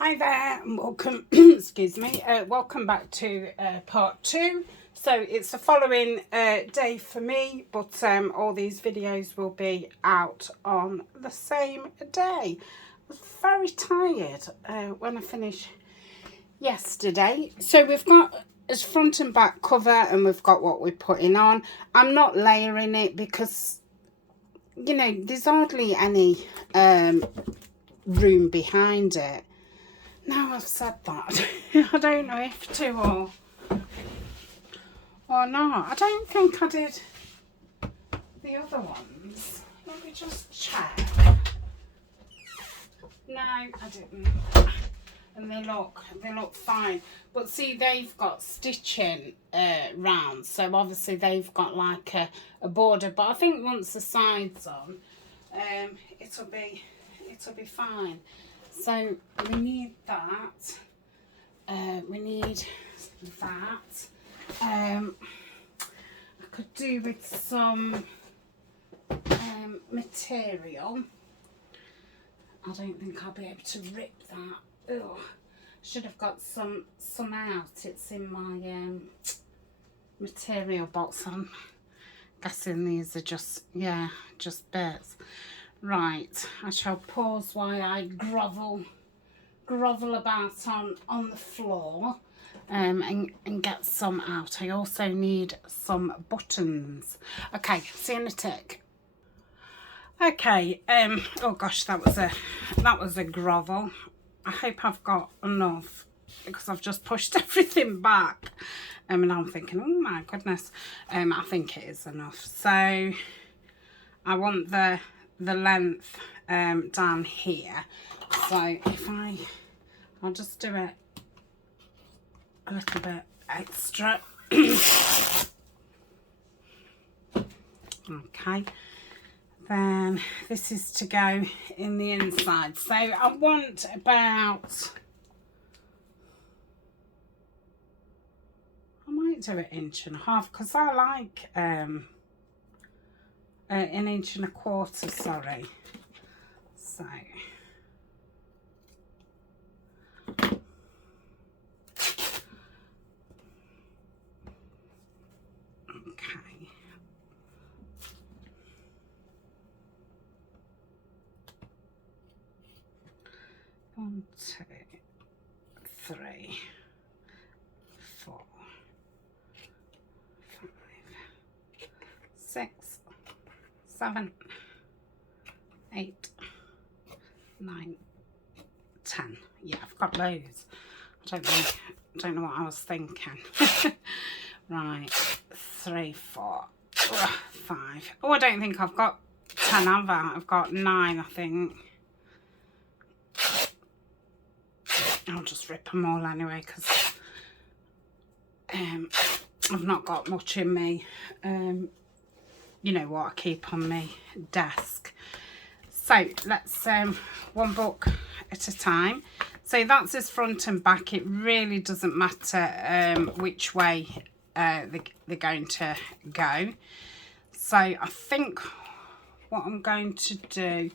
Hi there and welcome, excuse me, welcome back to part 2. So it's the following day for me, but all these videos will be out on the same day. I was very tired when I finished yesterday. So we've got as front and back cover and we've got what we're putting on. I'm not layering it because, you know, there's hardly any room behind it. Now I've said that, I don't know if to or not. I don't think I did the other ones. Let me just check. No, I didn't. And they look fine. But see, they've got stitching round, so obviously they've got like a border. But I think once the side's on, it'll be fine. So we need that. We need that. I could do with some material. I don't think I'll be able to rip that. Ugh. Should have got some out. It's in my material box. I'm guessing these are just bits. Right, I shall pause while I grovel about on the floor and get some out. I also need some buttons. Okay, see you in a tick. Okay, oh gosh, that was a grovel. I hope I've got enough because I've just pushed everything back. And I'm thinking, oh my goodness, I think it is enough. So I want the length down here. So if I'll just do it a little bit extra. Okay, then this is to go in the inside. So I want about, I might do 1.5 inches because I like 1.25 inches, sorry. So okay, 1, 2, 3, 4, 5, 6, 7, 8, 9, 10. Yeah, I've got loads. I don't know what I was thinking. Right, 3, 4, 5. Oh, I don't think I've got 10, have I? I've got 9, I think. I'll just rip them all anyway because I've not got much in me. You know what I keep on my desk. So let's one book at a time. So that's his front and back. It really doesn't matter which way they're going to go. So I think what I'm going to do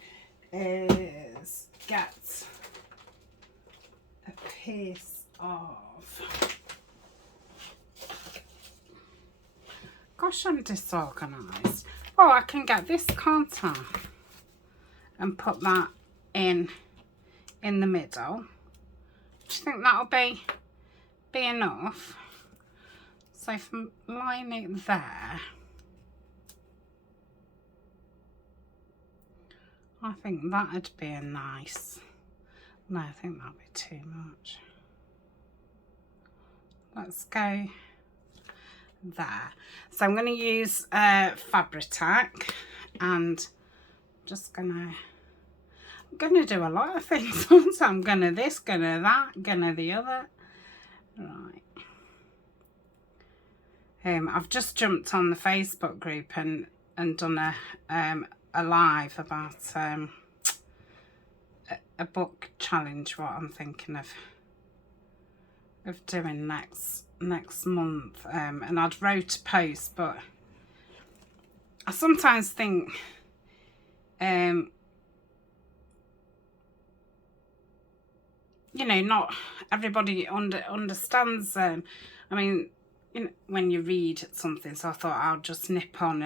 is get a piece of, gosh, I'm disorganised. Oh, I can get this, can't I? And put that in the middle. Do you think that'll be enough? So if I line it there, I think that'd be a nice, no, I think that'd be too much. Let's go there. So I'm going to use Fabri-Tac, and just I'm gonna do a lot of things. So I'm gonna this, gonna that, gonna the other. Right. I've just jumped on the Facebook group and done a live about a book challenge. What I'm thinking of doing next month. And I'd wrote a post, but I sometimes think you know, not everybody understands. I mean, you know, when you read something, so I thought I'll just nip on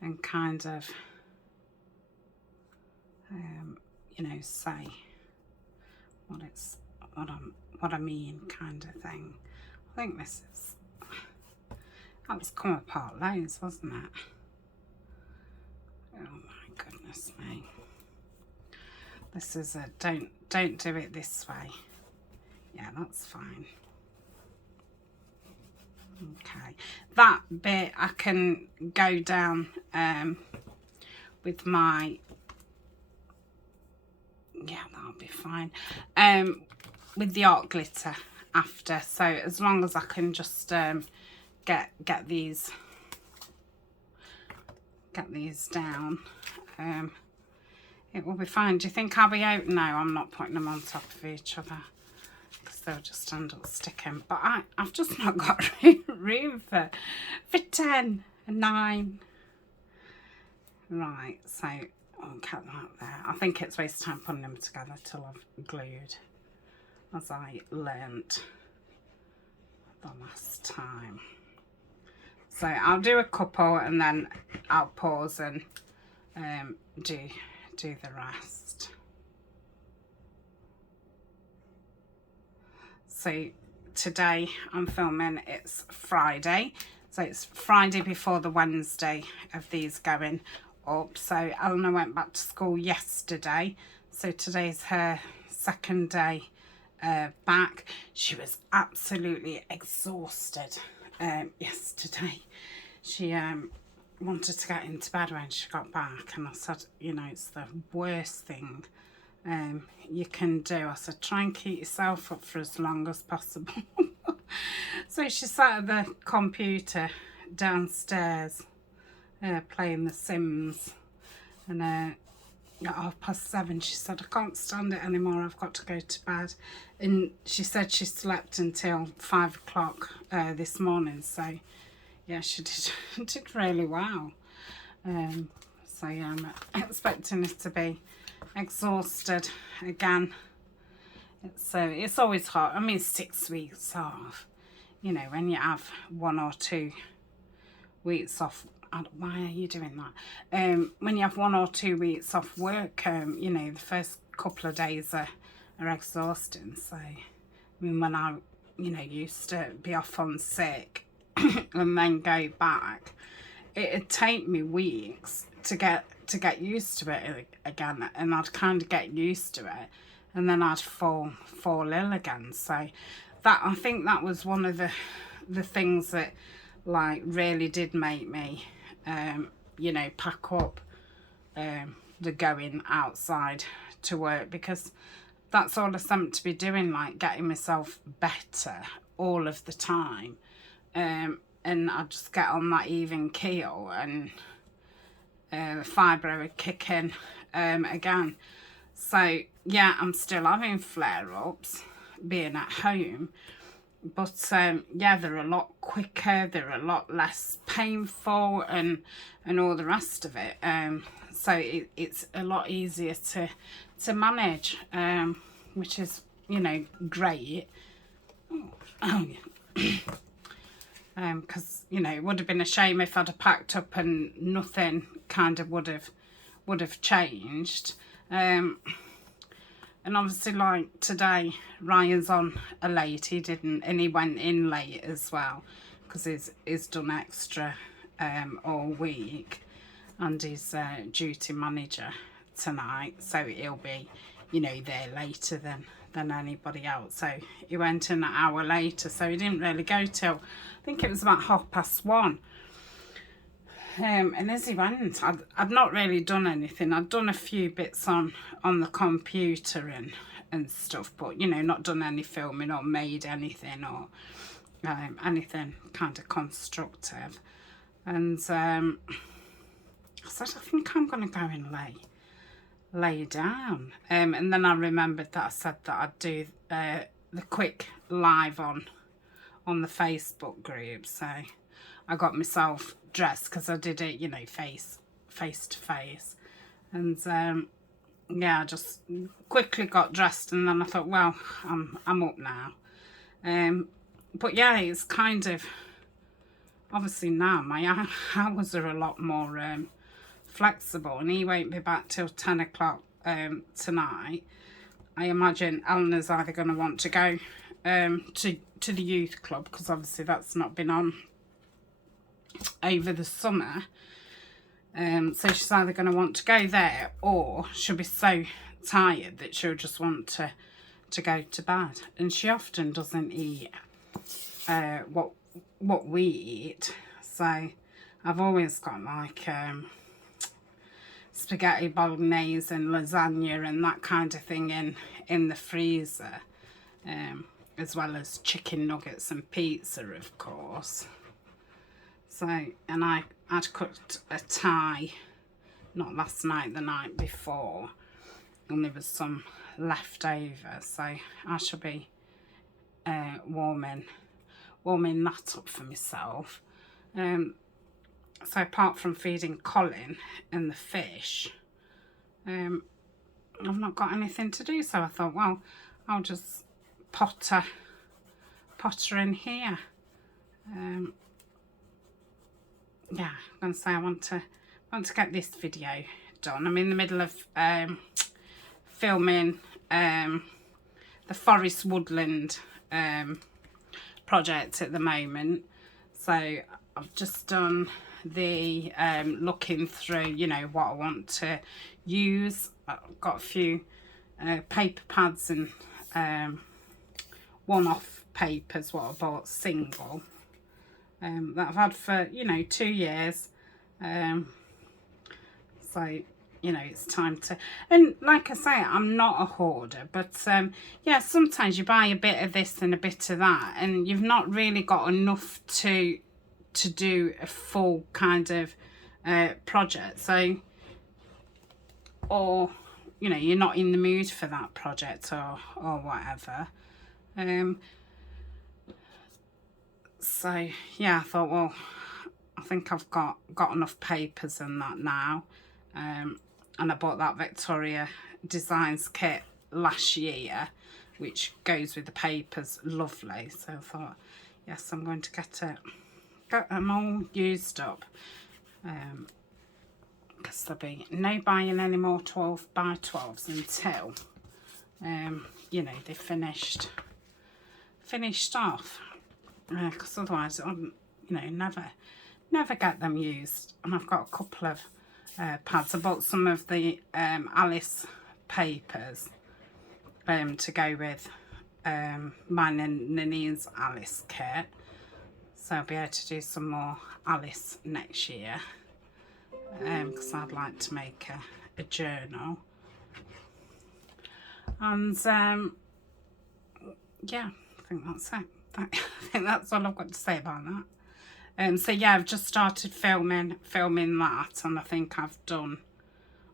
and kind of, you know, say what I mean, kind of thing. I think this is, that was come apart loads, wasn't it? Oh my goodness me. This is a don't do it this way. Yeah, that's fine. Okay, that bit I can go down with my, yeah, that'll be fine, with the art glitter after. So as long as I can just get these down, it will be fine. Do you think I'll be out? No, I'm not putting them on top of each other because they'll just end up sticking. But I've just not got room for 10 and 9. Right, so I'll cut that there. I think it's waste time putting them together till I've glued, as I learnt the last time. So I'll do a couple and then I'll pause and do the rest. So today I'm filming, it's Friday, so it's Friday before the Wednesday of these going up. So Eleanor went back to school yesterday, so today's her second day back. She was absolutely exhausted yesterday. She wanted to get into bed when she got back, and I said, you know, it's the worst thing you can do. I said, try and keep yourself up for as long as possible. So she sat at the computer downstairs playing The Sims, and at 7:30 she said, I can't stand it anymore, I've got to go to bed. And she said she slept until 5 o'clock this morning, so yeah, she did really well. So yeah, I'm expecting her to be exhausted again. It's always hard. I mean, 6 weeks off, you know, when you have 1 or 2 weeks off. Why are you doing that? When you have 1 or 2 weeks off work, you know, the first couple of days are exhausting. So I mean, when I, you know, used to be off on sick and then go back, it'd take me weeks to get used to it again, and I'd kind of get used to it, and then I'd fall ill again. So that, I think that was one of the things that like really did make me you know, pack up the going outside to work, because that's all I seem to be doing, like getting myself better all of the time, and I just get on that even keel, and fibro would kick in again. So yeah, I'm still having flare-ups being at home, but yeah, they're a lot quicker, they're a lot less painful, and all the rest of it. So it's a lot easier to manage, which is, you know, great. Oh yeah. Because you know, it would have been a shame if I'd have packed up and nothing kind of would have changed. And obviously, like today, Ryan's on a late. He didn't, and he went in late as well, because he's done extra all week, and he's duty manager tonight, so he'll be, you know, there later than anybody else. So he went in an hour later, so he didn't really go till, I think it was about 1:30. And as he went, I'd not really done anything. I'd done a few bits on the computer and stuff, but, you know, not done any filming or made anything or anything kind of constructive. And I said, I think I'm going to go and lay down. And then I remembered that I said that I'd do the quick live on the Facebook group. So I got myself dressed, because I did it, you know, face to face, and yeah, I just quickly got dressed, and then I thought, well, I'm up now. But yeah, it's kind of, obviously now my hours are a lot more flexible, and he won't be back till 10 o'clock tonight. I imagine Eleanor's either going to want to go to the youth club, because obviously that's not been on over the summer. So she's either going to want to go there, or she'll be so tired that she'll just want to go to bed. And she often doesn't eat what we eat. So I've always got like spaghetti bolognese and lasagna and that kind of thing in the freezer, as well as chicken nuggets and pizza, of course. So, and I'd cooked a Thai, not last night, the night before, and there was some left over, so I shall be warming that up for myself. So apart from feeding Colin and the fish, I've not got anything to do, so I thought, well, I'll just potter in here. Yeah, I'm going to say I want to get this video done. I'm in the middle of filming the Forest Woodland project at the moment. So I've just done the looking through, you know, what I want to use. I've got a few paper pads and one-off papers, what I bought single, that I've had for, you know, 2 years. So, you know, it's time to, and like I say, I'm not a hoarder, but yeah, sometimes you buy a bit of this and a bit of that, and you've not really got enough to do a full kind of project. So, or, you know, you're not in the mood for that project or whatever. So yeah, I thought, well, I think I've got enough papers and that now. And I bought that Victoria Designs kit last year, which goes with the papers lovely. So I thought, yes, I'm going to get them all used up, because there'll be no buying any more 12 by 12s until you know, they finished off, because otherwise I'm, you know, never get them used. And I've got a couple of pads. I bought some of the Alice papers to go with mine and Nini's Alice kit. So I'll be able to do some more Alice next year, because I'd like to make a journal. And yeah, I think that's it. I think that's all I've got to say about that. So yeah, I've just started filming that, and I think I've done,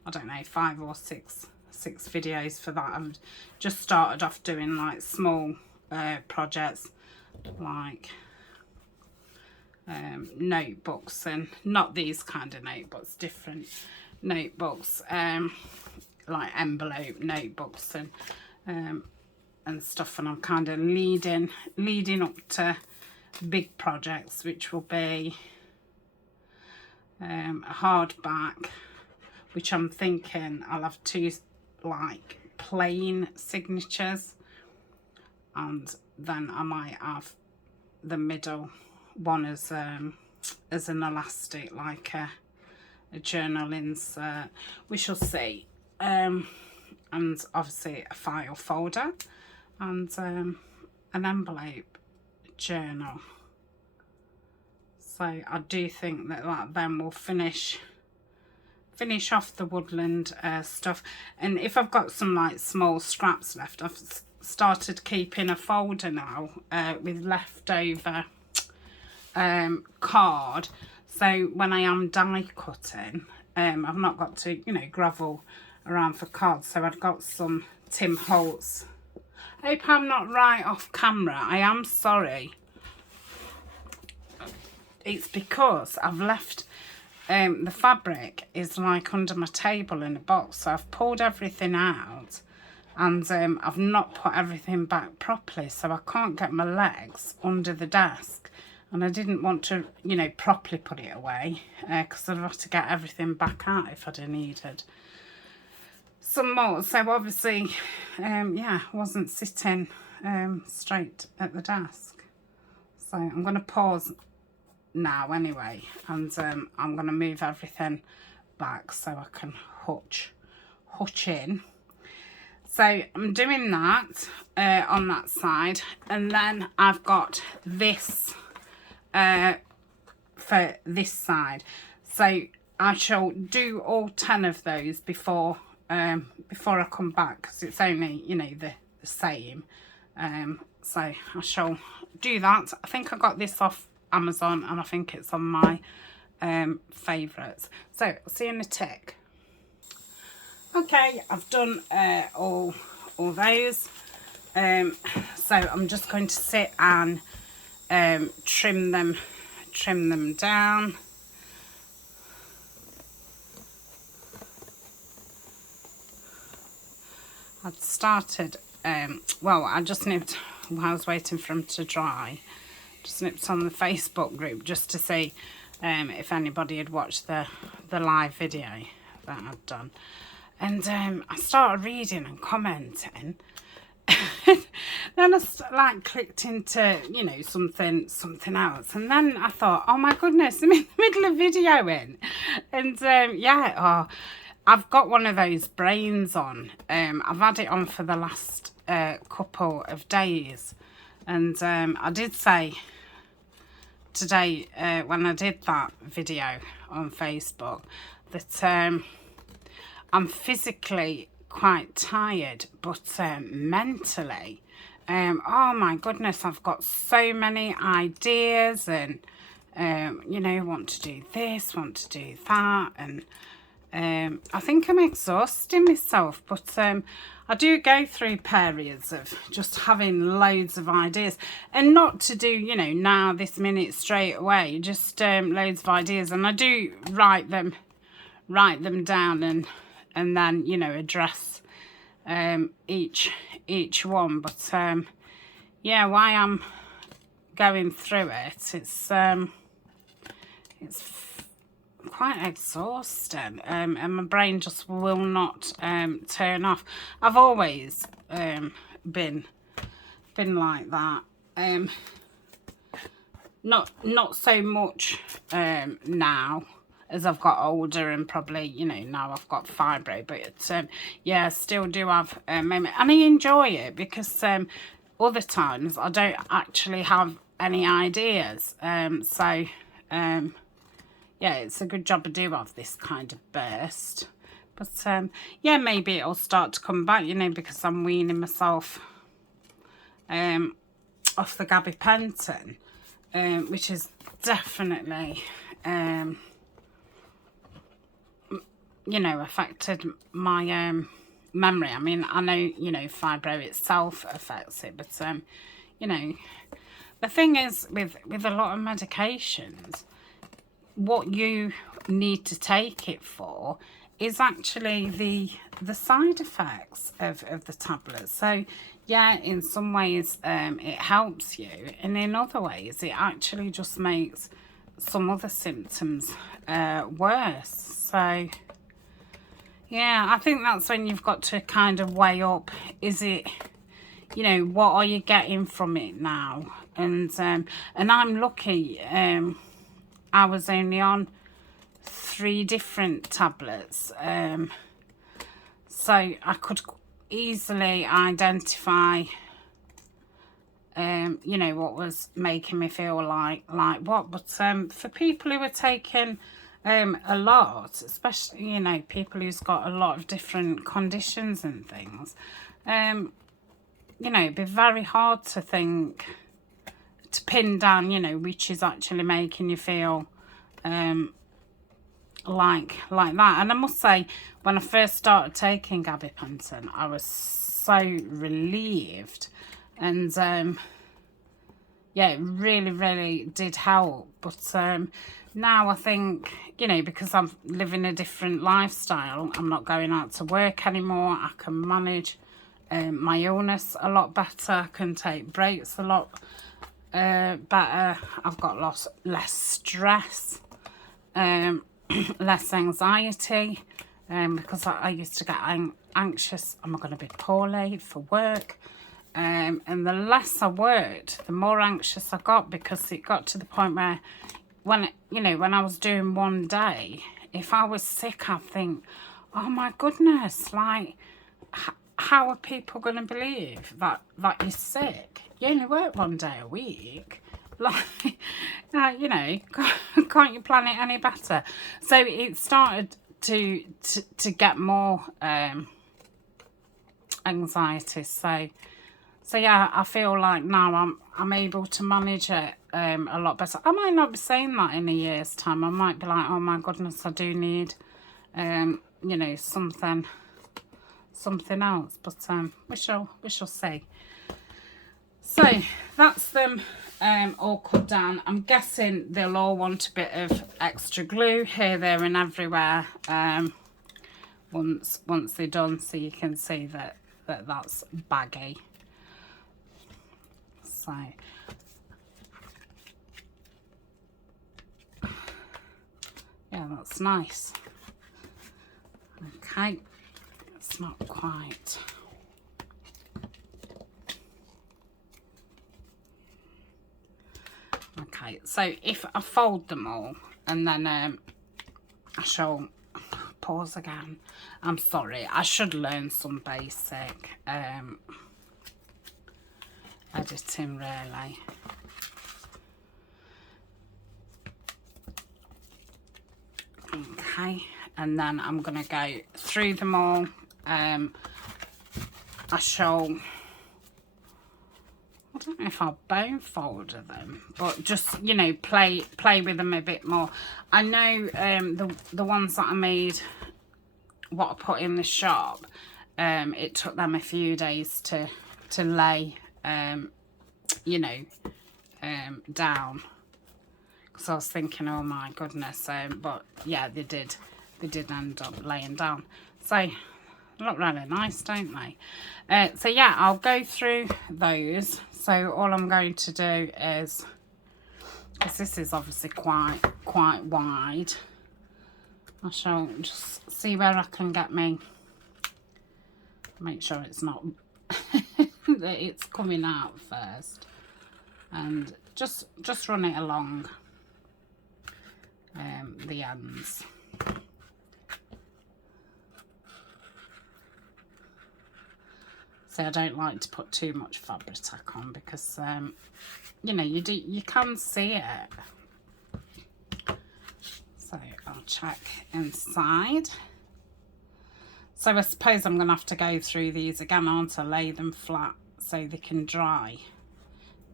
I don't know, 5 or 6 videos for that. I've just started off doing like small projects, like notebooks, and not these kind of notebooks, different notebooks, like envelope notebooks and stuff. And I'm kind of leading up to big projects, which will be a hardback, which I'm thinking I'll have 2 like plain signatures, and then I might have the middle one as an elastic, like a journal insert. We shall see. And obviously a file folder and an envelope journal. So I do think that then will finish off the woodland stuff. And if I've got some like small scraps left, I've started keeping a folder now with leftover card. So when I am die cutting, I've not got to, you know, grovel around for cards. So I've got some Tim Holtz. I hope I'm not right off camera. I am sorry. It's because I've left the fabric is like under my table in a box, so I've pulled everything out, and I've not put everything back properly, so I can't get my legs under the desk, and I didn't want to, you know, properly put it away, because I'd have to get everything back out if I'd have needed some more. So obviously, yeah, wasn't sitting straight at the desk. So I'm going to pause now anyway, and I'm going to move everything back so I can hutch in. So I'm doing that on that side, and then I've got this for this side. So I shall do all 10 of those before I come back, because it's only, you know, the same. So I shall do that. I think I got this off Amazon, and I think it's on my favourites. So I'll see you in a tick. Okay, I've done all those. So I'm just going to sit and trim them down. I'd started, well, I just nipped, while I was waiting for them to dry, just nipped on the Facebook group just to see if anybody had watched the live video that I'd done. And I started reading and commenting. Then I clicked into, you know, something else, and then I thought, oh my goodness, I'm in the middle of videoing. And yeah, oh, I've got one of those brains on. I've had it on for the last couple of days, and I did say today when I did that video on Facebook that I'm physically quite tired, but mentally, oh my goodness, I've got so many ideas, and you know, want to do this, want to do that, and I think I'm exhausting myself, but I do go through periods of just having loads of ideas, and not to do, you know, now this minute straight away, just loads of ideas, and I do write them down, and then, you know, address each one. But yeah, while I'm going through it, it's quite exhausting, and my brain just will not turn off. I've always been like that. Not so much now as I've got older, and probably, you know, now I've got fibro, but yeah, I still do have moments, and I enjoy it, because other times I don't actually have any ideas. So yeah, it's a good job I do have this kind of burst. But yeah, maybe it'll start to come back, you know, because I'm weaning myself off the gabapentin, which is definitely you know, affected my memory. I mean, I know, you know, fibro itself affects it, but you know, the thing is with a lot of medications, what you need to take it for is actually the side effects of the tablets. So yeah, in some ways it helps you, and in other ways it actually just makes some other symptoms worse. So yeah, I think that's when you've got to kind of weigh up, is it, you know, what are you getting from it now? And I'm lucky, I was only on 3 different tablets, so I could easily identify, you know, what was making me feel like what. But for people who are taking a lot, especially, you know, people who's got a lot of different conditions and things, you know, it'd be very hard to pin down, you know, which is actually making you feel like that. And I must say, when I first started taking gabapentin, I was so relieved, and yeah, it really did help. But now I think, you know, because I'm living a different lifestyle, I'm not going out to work anymore, I can manage my illness a lot better, I can take breaks a lot better, I've got less stress, less anxiety, because I used to get anxious, am I going to be poorly for work? And the less I worked, the more anxious I got, because it got to the point where when I was doing one day, if I was sick, I'd think, oh my goodness, like, how are people going to believe that you're sick? You only work one day a week. Like, you know, can't you plan it any better? So it started to get more anxiety. So yeah, I feel like now I'm able to manage it a lot better. I might not be saying that in a year's time. I might be like, oh my goodness, I do need you know, something else. But we shall see. So that's them all cut down. I'm guessing they'll all want a bit of extra glue here, there, and everywhere. Once they're done, so you can see that's baggy. So yeah, that's nice. Okay, it's not quite. Okay, so if I fold them all and then I shall pause again. I'm sorry, I should learn some basic editing really. Okay, and then I'm gonna go through them all. I shall, I don't know if I'll bone folder them, but just, you know, play with them a bit more. I know the ones that I made, what I put in the shop, it took them a few days to lay, you know, down. Because I was thinking, oh my goodness, but yeah, they did end up laying down. So they look really nice, don't they? So yeah, I'll go through those. So all I'm going to do is, because this is obviously quite wide, I shall just see where I can get me, make sure it's not that it's coming out first, and just run it along the ends. So I don't like to put too much Fabri-Tac on, because you know, you can see it. So I'll check inside. So I suppose I'm going to have to go through these again, aren't I? Lay them flat so they can dry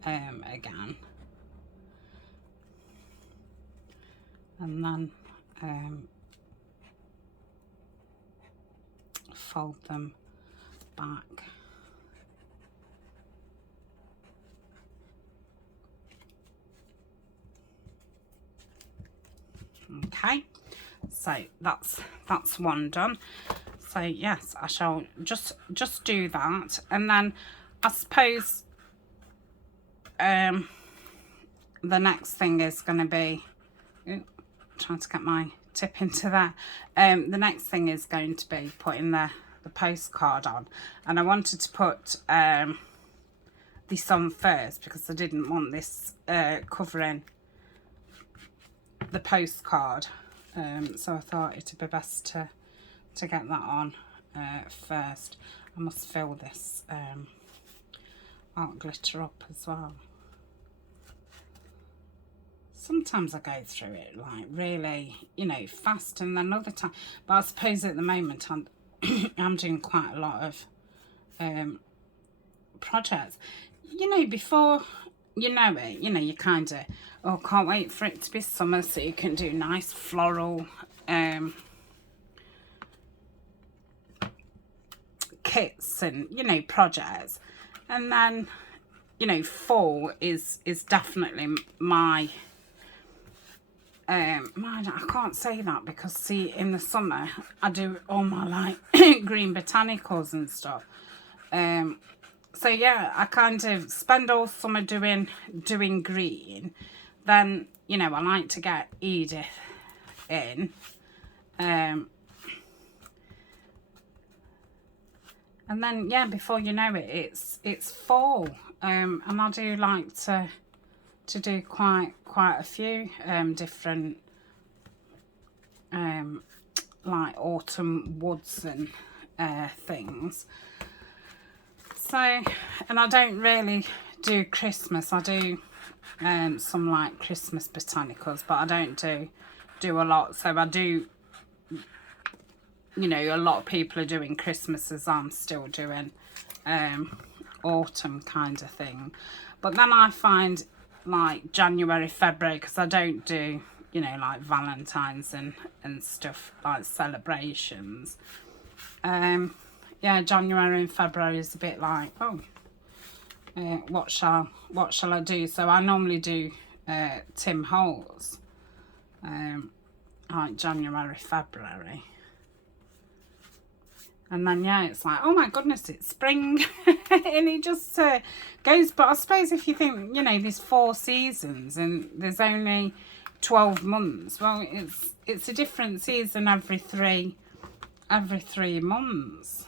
again. And then fold them back. Okay, so that's one done. So yes, I shall just do that, and then I suppose the next thing is going to be, trying to get my tip into there. The next thing is going to be putting the postcard on, and I wanted to put this on first because I didn't want this covering the postcard, so I thought it'd be best to get that on first. I must fill this art glitter up as well. Sometimes I go through it like really, you know, fast, and then other time, but I suppose at the moment I'm doing quite a lot of projects. You know, before you know it, you know, you kind of, oh, can't wait for it to be summer so you can do nice floral kits and, you know, projects. And then, you know, fall is definitely my I can't say that because, see, in the summer, I do all my, like, green botanicals and stuff. So, yeah, I kind of spend all summer doing green. Then, you know, I like to get Edith in. And then, yeah, before you know it, it's fall. And I do like to do quite a few different like autumn woods and things. So, and I don't really do Christmas. I do some like Christmas botanicals, but I don't do a lot. So I do, you know, a lot of people are doing Christmases. I'm still doing autumn kind of thing. But then I find like January, February, because I don't do, you know, like Valentine's and stuff, like celebrations. Yeah, January and February is a bit like, oh, what shall I do? So I normally do Tim Holtz, like January, February. And then, yeah, it's like, oh my goodness, it's spring. And it just goes. But I suppose if you think, you know, there's 4 seasons and there's only 12 months. Well, it's a different season every three months.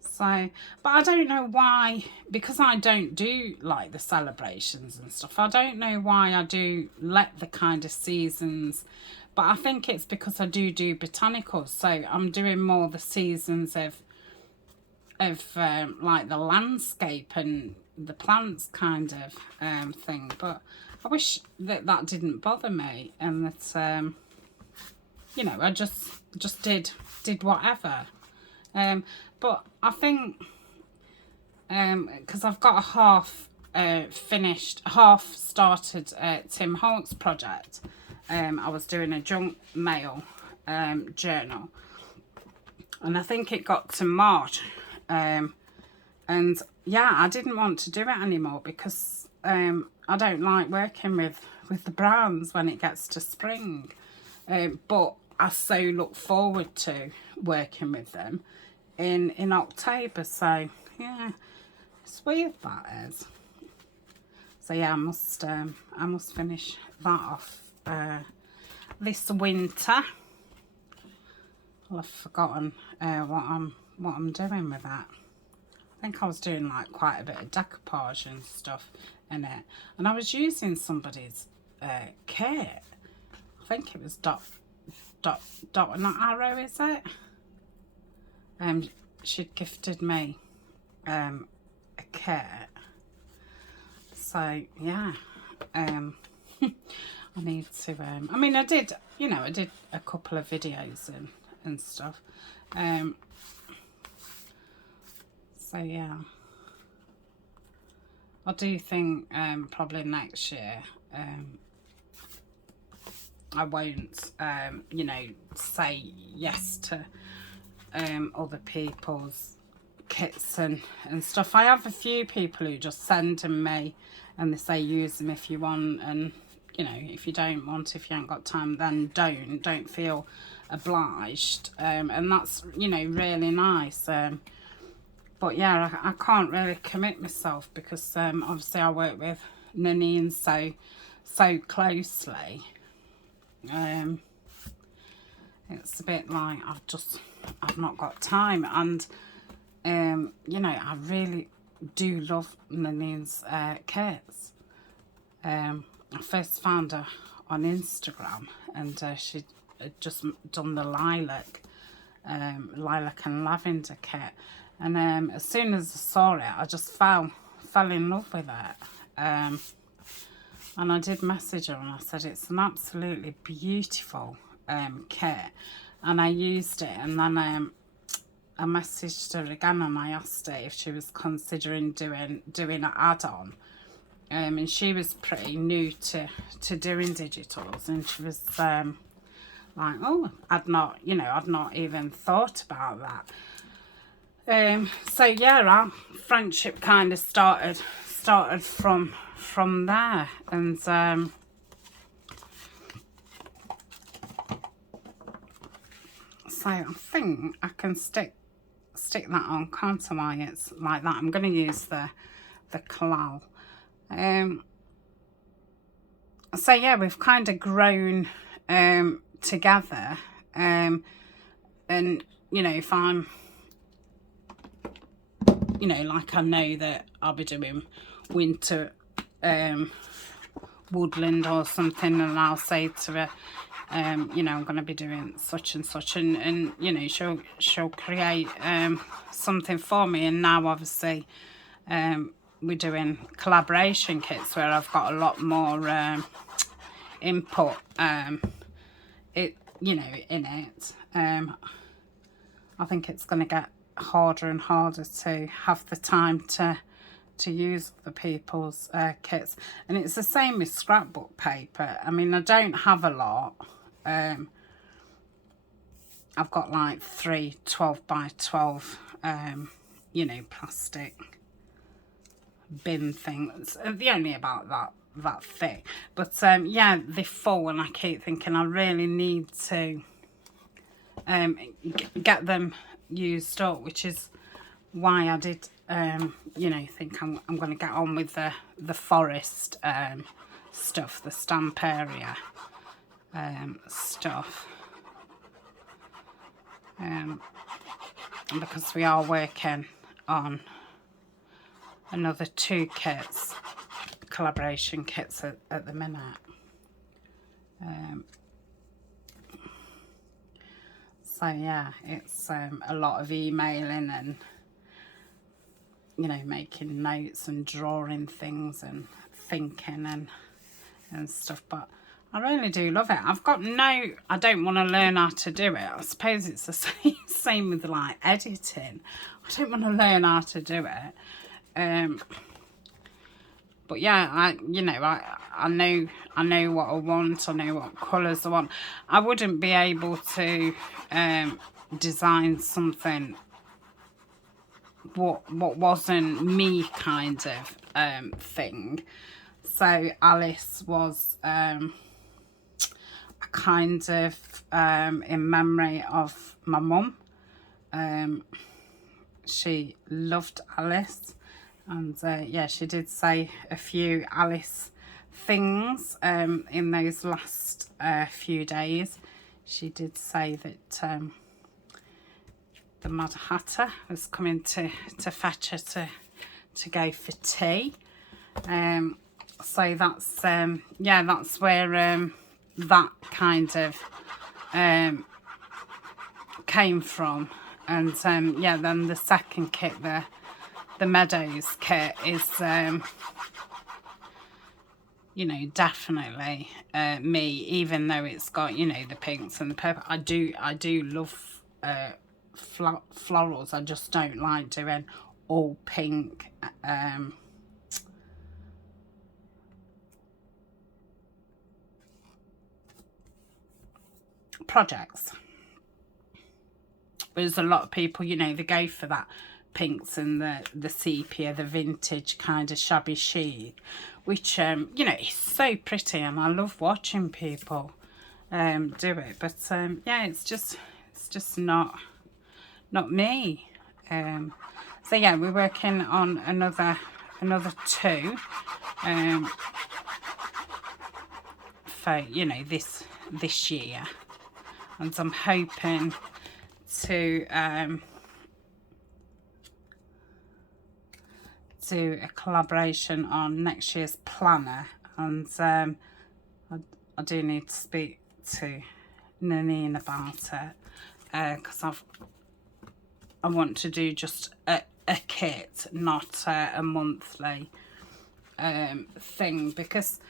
So, but I don't know why, because I don't do like the celebrations and stuff. I don't know why I do let the kind of seasons. But I think it's because I do botanicals, so I'm doing more the seasons of like the landscape and the plants kind of thing. But I wish that didn't bother me, and that you know, I just did whatever. But I think because I've got a half started Tim Holtz project. I was doing a junk mail journal, and I think it got to March, and yeah, I didn't want to do it anymore because I don't like working with the browns when it gets to spring, but I so look forward to working with them in October. So yeah, it's weird, that is. So yeah, I must finish that off this winter. Well, I've forgotten what I'm doing with that. I think I was doing like quite a bit of decoupage and stuff in it, and I was using somebody's kit. I think it was Dot Not Arrow, is it? She'd gifted me a kit. So yeah, I need to, I mean, I did a couple of videos and stuff. So yeah, I do think probably next year I won't, you know, say yes to other people's kits and stuff. I have a few people who just send them me and they say use them if you want, and you know, if you don't want, if you ain't got time, then don't feel obliged, and that's, you know, really nice. But yeah, I can't really commit myself because obviously I work with Nanine so closely. It's a bit like I've not got time, and you know, I really do love Nanine's kits. I first found her on Instagram, and she'd just done the lilac and lavender kit, and as soon as I saw it, I just fell in love with it. And I did message her and I said it's an absolutely beautiful kit, and I used it, and then I messaged her again and I asked her if she was considering doing an add-on. And she was pretty new to doing digitals, and she was like, oh, I'd not even thought about that. So yeah, our friendship kind of started from from there. And so I think I can stick that on, can't I, while it's like that. I'm going to use the Kalal. So yeah, we've kind of grown together, and you know, if I'm, you know, like I know that I'll be doing winter woodland or something, and I'll say to her, you know, I'm going to be doing such and such, and you know, she'll create something for me. And now obviously we're doing collaboration kits where I've got a lot more input you know, in it. I think it's going to get harder and harder to have the time to use other people's kits. And it's the same with scrapbook paper. I mean, I don't have a lot. I've got like 3 12 by 12 you know, plastic bin things. They're only about that thick, but yeah, they're full, and I keep thinking I really need to get them used up, which is why I did you know, think I'm going to get on with the forest stuff, the stamp area stuff, because we are working on another 2 kits, collaboration kits at the minute. So yeah, it's a lot of emailing and, you know, making notes and drawing things and thinking and stuff, but I really do love it. I don't want to learn how to do it. I suppose it's the same with like editing. I don't want to learn how to do it. But yeah, I know what I want. I know what colours I want. I wouldn't be able to design something what wasn't me kind of thing. So Alice was a kind of in memory of my mum. She loved Alice, and yeah, she did say a few Alice things in those last few days. She did say that the Mad Hatter was coming to fetch her to go for tea. So that's yeah, that's where that kind of came from. And yeah, then the second kit, the Meadows kit, is you know, definitely me, even though it's got, you know, the pinks and the purple. I do love florals. I just don't like doing all pink projects. There's a lot of people, you know, they go for that pinks and the sepia, the vintage kind of shabby chic, which you know, is so pretty, and I love watching people do it. But yeah, it's just not me. So yeah, we're working on another 2 for, you know, this year, and I'm hoping to do a collaboration on next year's planner. And I do need to speak to Nanine about it, because I want to do just a kit, not a monthly thing, because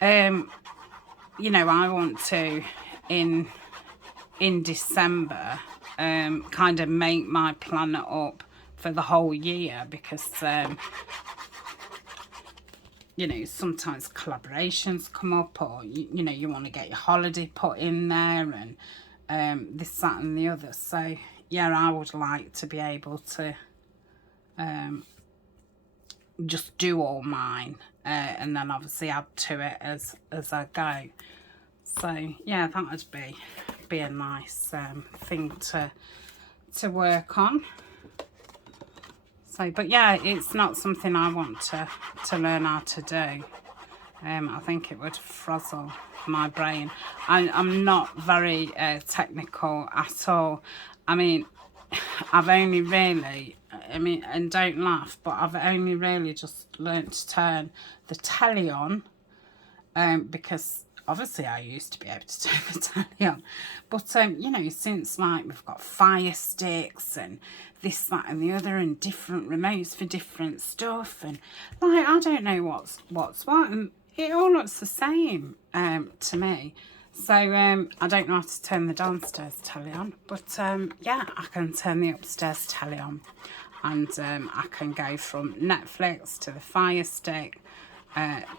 you know, I want to in December kind of make my planner up for the whole year, because you know, sometimes collaborations come up, or you know, you want to get your holiday put in there, and this, that and the other. So yeah, I would like to be able to just do all mine, and then obviously add to it as I go. So yeah, that would be a nice thing to work on. So, but yeah, it's not something I want to learn how to do. I think it would frazzle my brain. I'm not very technical at all. I mean, I've only really, and don't laugh, but I've only really just learnt to turn the telly on, because obviously I used to be able to turn the telly on, but you know, since like we've got Fire Sticks and this, that and the other, and different remotes for different stuff, and like I don't know what's what, and it all looks the same to me. So I don't know how to turn the downstairs telly on, but yeah, I can turn the upstairs telly on, and I can go from Netflix to the Fire Stick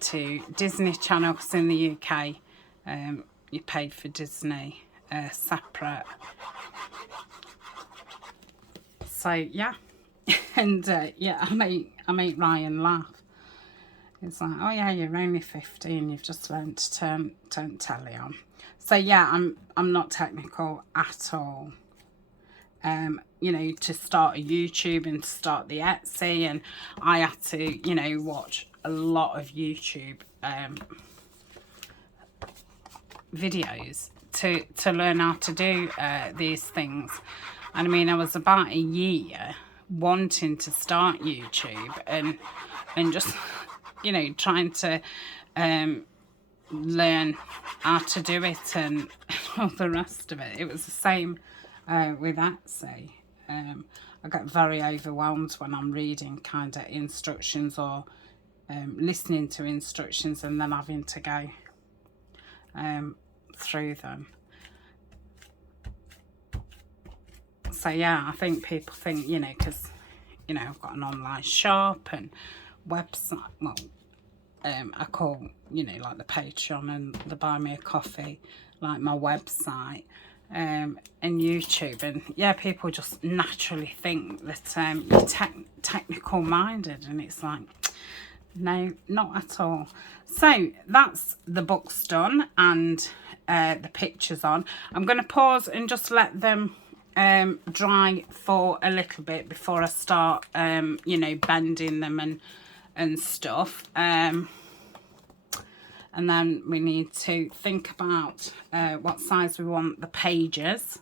to Disney Channel, because in the UK you paid for Disney separate. So yeah, and yeah, I make Ryan laugh. It's like, oh yeah, you're only 15, you've just learned to turn telly on. So yeah, I'm not technical at all. You know, to start a YouTube and to start the Etsy, and I had to, you know, watch a lot of YouTube videos to learn how to do these things. And I mean, I was about a year wanting to start YouTube and just, you know, trying to learn how to do it and all the rest of it. It was the same with Etsy. I get very overwhelmed when I'm reading kind of instructions or listening to instructions and then having to go through them. So yeah, I think people think, you know, because, you know, I've got an online shop and website, well, I call, you know, like the Patreon and the Buy Me a Coffee, like my website, and YouTube, and yeah, people just naturally think that you're technical minded, and it's like, no, not at all. So that's the books done and the pictures on. I'm going to pause and just let them dry for a little bit before I start you know, bending them and stuff, and then we need to think about what size we want the pages,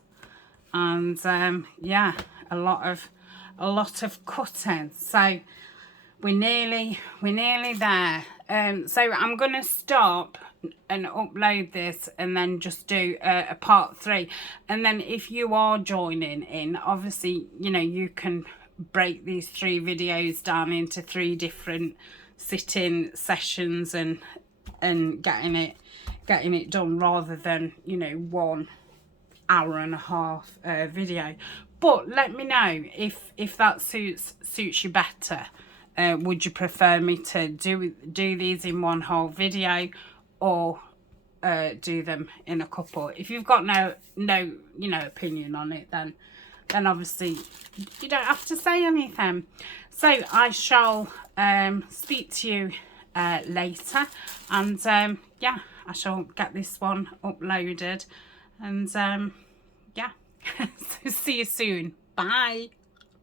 and yeah, a lot of cutting. So we're nearly there. So I'm gonna stop and upload this and then just do a part 3, and then if you are joining in, obviously, you know, you can break these 3 videos down into 3 different sitting sessions and getting it done, rather than, you know, 1 hour and a half video. But let me know if that suits you better. Would you prefer me to do these in 1 whole video, or do them in a couple? If you've got no you know, opinion on it, then obviously you don't have to say anything. So I shall speak to you later, and yeah, I shall get this one uploaded, and yeah, so see you soon. Bye.